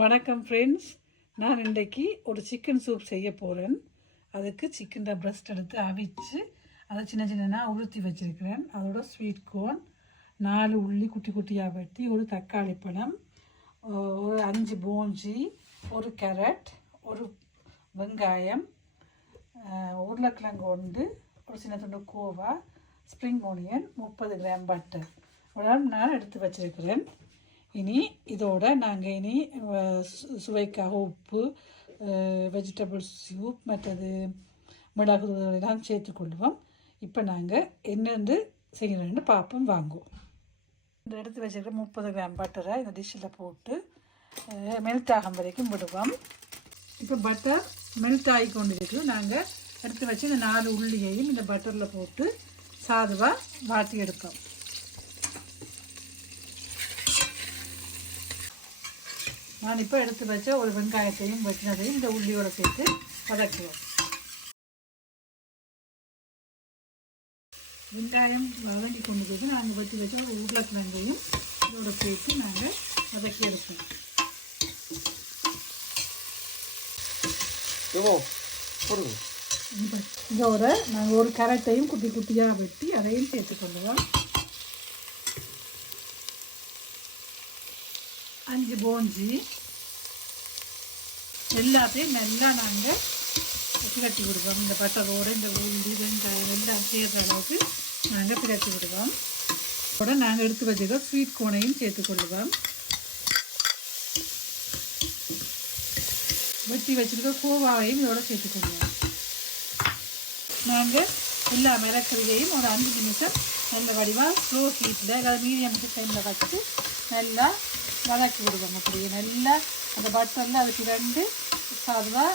வணக்கம் ஃப்ரெண்ட்ஸ். நான் இன்றைக்கி ஒரு சிக்கன் சூப் செய்ய போகிறேன். அதுக்கு சிக்கன் பிரஸ்ட் எடுத்து அவிச்சு அதை சின்ன சின்னதாக உளுத்தி வச்சுருக்கிறேன். அதோட ஸ்வீட் கோர்ன், 4 உள்ளி குட்டி குட்டியாக வெட்டி, ஒரு தக்காளி பழம், ஒரு 5 போஞ்சி, ஒரு கேரட், ஒரு வெங்காயம், உருளைக்கிழங்கு ஒன்று, ஒரு சின்ன துண்டு Goa, spring onion, 30 gram butter நான் எடுத்து வச்சுருக்கிறேன். இனி இதோட நாங்கள் சுவைக்காக உப்பு, வெஜிடபிள் சூப், மற்றது மிளகு எல்லாம் சேர்த்துக்கொள்வோம். இப்போ நாங்கள் என்னென்று செய்யணுன்னு பார்ப்போம், வாங்குவோம். இந்த எடுத்து வச்சுருக்க 30 கிராம் பட்டரை இந்த டிஷ்ஷில் போட்டு மெல்ட் ஆகும் வரைக்கும் விடுவோம். இப்போ பட்டர் மெல்ட் ஆகி கொண்டு இருக்குது. நாங்கள் எடுத்து வச்சு இந்த 4 உள்ளியையும் இந்த பட்டரில் போட்டு சாதுவாக வாட்டி எடுப்போம். நான் இப்போ எடுத்து வச்ச ஒரு வெங்காயத்தையும் வெட்டினதையும் இந்த உள்ளியோடு சேர்த்து வதக்குவோம். வெங்காயம் வதங்கி கொண்டு போய் நாங்கள் வெட்டி வச்ச ஒரு உருளைக்கிழங்கையும் இதோட சேர்த்து நாங்கள் வதக்கி எடுப்போம். இதோட நாங்கள் ஒரு கேரட்டையும் குட்டி குட்டியாக வெட்டி அதையும் சேர்த்துக்கொள்ளுவோம். 5 போஞ்சி எல்லாத்தையும் நல்லா நாங்கள் பிரட்டி விடுவோம். இந்த பட்டரோடு இந்த உள்ளி வெங்காயம் எல்லாம் சேர்கிற அளவுக்கு நாங்கள் பிரட்டி விடுவோம். அதோட நாங்கள் எடுத்து வச்சுக்க ஸ்வீட் கோனையும் சேர்த்துக்கொள்ளுவோம். வெட்டி வச்சுருக்க கோவாவையும் இதோட சேர்த்துக்கொள்ளுவோம். நாங்கள் எல்லா மிளகறியையும் ஒரு 5 நிமிஷம் நல்ல வடிவாக ஸ்லோ ஹீட்டில் ஏதாவது மீடியம் டைமில் வச்சு நல்லா வதக்கி விடுவோம். அப்படியே நல்லா அந்த பட்டரில் அதுக்கு 2 சாதுவாக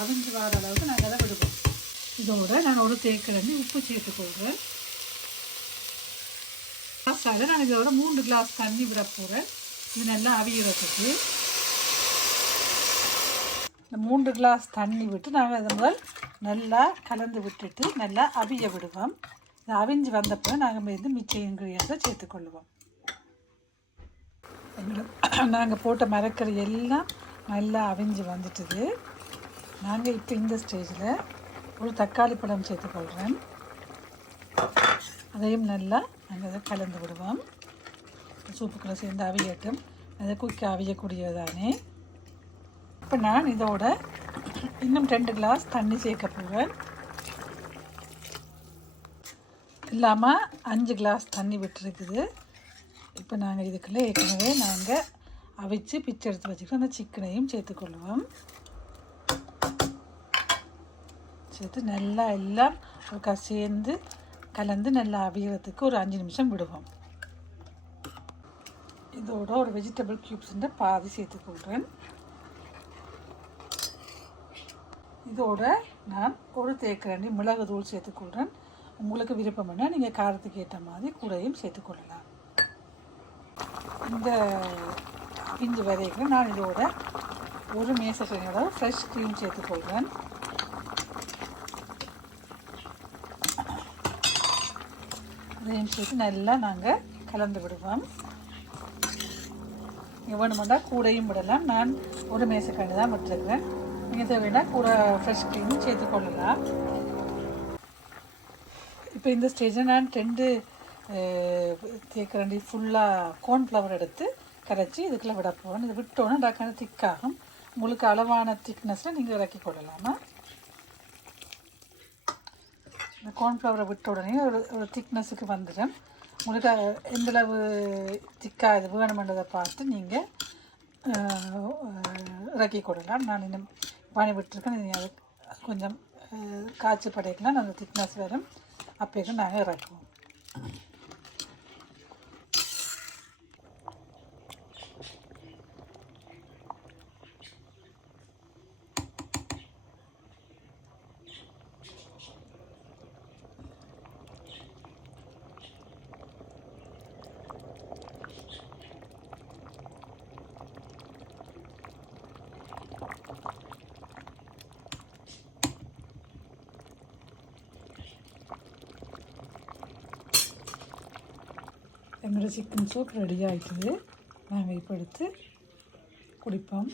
அவிஞ்சு வர அளவுக்கு நாங்கள் அதை விடுவோம். இதோடு நான் ஒரு தேக்கரண்டி உப்பு சேர்த்துக்கொள்கிறேன். மசாலா நான் இதோட 3 கிளாஸ் தண்ணி விட போகிறேன். இது நல்லா அவியறதுக்கு இந்த 3 கிளாஸ் தண்ணி விட்டு நாங்கள் அதை முதல் நல்லா கலந்து விட்டுட்டு நல்லா அவிய விடுவோம். இது அவிஞ்சு வந்தப்போ நாங்கள் மிச்ச இன்க்ரீடியன்ஸை சேர்த்துக்கொள்ளுவோம். நாங்கள் போட்ட மரக்கறி எல்லாம் நல்லா அவிஞ்சு வந்துட்டுது. நாங்கள் இப்போ இந்த ஸ்டேஜில் ஒரு தக்காளி பழம் சேர்த்துக்கொள்கிறேன். அதையும் நல்லா நாங்கள் அதை கலந்து விடுவோம். சூப்புக்குள்ளே சேர்ந்து அவியட்டும். அதை குயிக்காக அவியக்கூடியதானே. இப்போ நான் இதோட இன்னும் 2 கிளாஸ் தண்ணி சேர்க்க போவேன். இல்லாமல் 5 கிளாஸ் தண்ணி விட்டுருக்குது. இப்போ நாங்கள் இதுக்குள்ளே ஏற்கனவே நாங்கள் அவிச்சு பிச்சு எடுத்து வச்சுக்கிட்டு அந்த சிக்கனையும் சேர்த்துக்கொள்வோம். சேர்த்து நல்லா எல்லாம் ஒருக்கா சேர்ந்து கலந்து நல்லா அவியறதுக்கு ஒரு 5 நிமிஷம் விடுவோம். இதோட ஒரு வெஜிடபிள் க்யூப்ஸுன்ற பாதி சேர்த்துக்கொள்கிறேன். இதோட நான் ஒரு தேக்கரண்டி மிளகு தூள் சேர்த்துக்கொள்கிறேன். உங்களுக்கு விருப்பம்னா நீங்கள் காரத்துக்கு ஏற்ற மாதிரி கூடையும் சேர்த்துக்கொள்ளலாம். இந்த பிஞ்சு வரைக்கும் நான் இதோட ஒரு மேசையோட ஃப்ரெஷ் க்ரீம் சேர்த்துக்கொள்கிறேன். அதையும் சேர்த்து நல்லா நாங்கள் கலந்து விடுவோம். வேணுமெண்டா கூடையும் விடலாம். நான் ஒரு மேசைக்காண்டி தான் விட்டுருக்கிறேன். நீங்கள் தேவைன்னா கூட ஃப்ரெஷ் க்ரீமும் சேர்த்துக்கொள்ளலாம். இப்போ இந்த ஸ்டேஜில் நான் 2 தேக்கரண்டி ஃபுல்லாக கார்ன்ஃப்ளவர் எடுத்து கரைச்சி இதுக்குள்ளே விட போகிறேன். இது விட்டோன்னா டக்கான திக்காகும். உங்களுக்கு அளவான திக்னஸில் நீங்கள் இறக்கி கொள்ளலாமா. இந்த கார்ன்ஃப்ளவரை விட்ட உடனே ஒரு திக்னஸுக்கு வந்துடும். உங்களுக்கு எந்தளவு திக்காக இது வேணுமென்றதை பார்த்து நீங்கள் இறக்கி கொள்ளலாம். நான் இன்னும் பானி விட்டுருக்கேன். அது கொஞ்சம் காய்ச்சி படைக்கலாம். அந்த திக்னஸ் வரும். அப்போக்கும் நாங்கள் இறக்குவோம். எங்களோட சிக்கன் சூப் ரெடி ஆகிடுது. நாங்கள் இப்போ எடுத்து குடிப்போம்.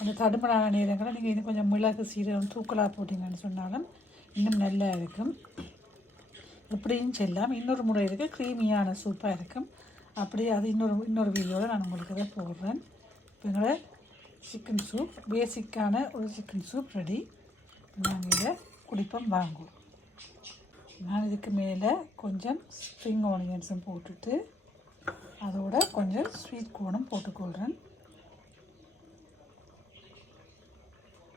அந்த தடுமலான நேரங்களில் நீங்கள் இன்னும் கொஞ்சம் மிளகு சீரகம் தூக்கலாக போட்டிங்கன்னு சொன்னாலும் இன்னும் நல்லா இருக்கும். இப்படியும் செல்லாம். இன்னொரு முறை இருக்குது, க்ரீமியான சூப்பாக இருக்கும். அப்படியே அது இன்னொரு வீடியோவில் நான் உங்களுக்கு அதை போடுறேன். இப்போ எங்களோட சிக்கன் சூப், பேசிக்கான ஒரு சிக்கன் சூப் ரெடி. நாங்கள் இதை குடிப்போம் வாங்குவோம். நான் இதுக்கு மேலே கொஞ்சம் ஸ்ப்ரிங் ஆனியன்ஸும் போட்டுட்டு அதோட கொஞ்சம் ஸ்வீட் கோனும் போட்டுக்கொள்கிறேன்.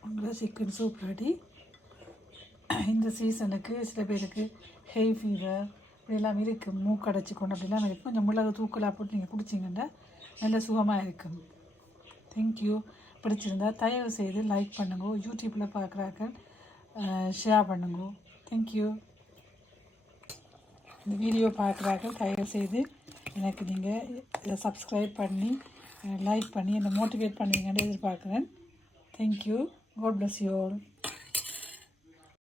உங்களோட சிக்கன் சூப் ரெடி. இந்த சீசனுக்கு சில பேருக்கு ஹெய் ஃபீவர் இப்படியெல்லாம் இருக்குது, மூக்கடைச்சி கொண்டு அப்படிலாம் இருக்குது. கொஞ்சம் மிளகு தூக்கலாக போட்டு நீங்கள் குடிச்சிங்கன்னா நல்ல சுகமாக இருக்கும். தேங்க்யூ. பிடிச்சிருந்தா தயவு செய்து லைக் பண்ணுங்க, யூடியூப்பில் பார்க்குறாக்கள் ஷேர் பண்ணுங்க. தேங்க்யூ. இந்த வீடியோ பார்க்குறாக்கள் தயவு செய்து எனக்கு நீங்கள் இதை சப்ஸ்கிரைப் பண்ணி லைக் பண்ணி என்னை மோட்டிவேட் பண்ணுவீங்கன்னு எதிர்பார்க்குறேன். Thank you. God bless you all.